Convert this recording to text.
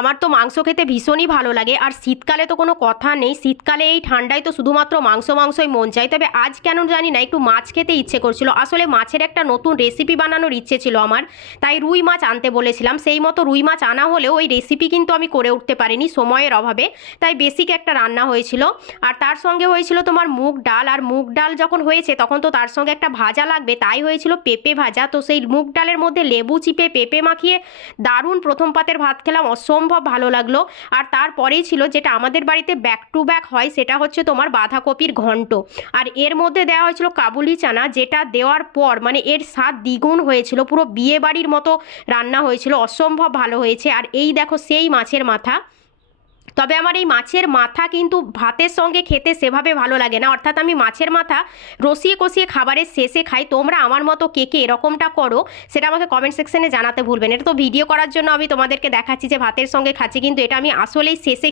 আমার তো মাংস খেতে ভীষণই ভালো লাগে, আর শীতকালে তো কোনো কথা নেই, শীতকালে এই ঠান্ডায় তো শুধুমাত্র মাংস মাংসই মন চাই তবে আজ কেন জানি না, একটু মাছ খেতে ইচ্ছে করছিল। আসলে মাছের একটা নতুন রেসিপি বানানোর ইচ্ছে ছিল আমার, তাই রুই মাছ আনতে বলেছিলাম। সেই মতো রুই মাছ আনা হলেও ওই রেসিপি কিন্তু আমি করে উঠতে পারিনি সময়ের অভাবে, তাই বেসিক একটা রান্না হয়েছিল। আর তার সঙ্গে হয়েছিল তোমার মুগ ডাল, আর মুগ ডাল যখন হয়েছে তখন তো তার সঙ্গে একটা ভাজা লাগবে, তাই হয়েছিল পেঁপে ভাজা। তো সেই মুগ ডালের মধ্যে লেবু চিপে পেঁপে মাখিয়ে দারুণ প্রথম পাতের ভাত খেলাম অসম্ভব ভালো লাগল। আর তারপরেই ছিল যেটা আমাদের বাড়িতে ব্যাক টু ব্যাক হয়, সেটা হচ্ছে তোমার বাঁধাকপির ঘন্ট। আর এর মধ্যে দেওয়া হয়েছিল কাবুলি চানা, যেটা দেওয়ার পর মানে এর স্বাদ দ্বিগুণ হয়েছিল, পুরো বিয়ে বাড়ির মতো রান্না হয়েছিল, অসম্ভব ভালো হয়েছে। আর এই দেখো, সেই মাছের মাথা। তবে আমার এই মাছের মাথা কিন্তু ভাতের সঙ্গে খেতে সেভাবে ভালো লাগে না। অর্থাৎ আমি মাছের মাথা রসিয়ে কষিয়ে খাবারের শেষে খাই। তোমরা আমার মতো কে কে এরকমটা করো, সেটা আমাকে কমেন্ট সেকশনে জানাতে ভুলবেন এটা তো ভিডিও করার জন্য আমি তোমাদেরকে দেখাচ্ছি যে ভাতের সঙ্গে খাচ্ছি, কিন্তু এটা আমি আসলেই শেষে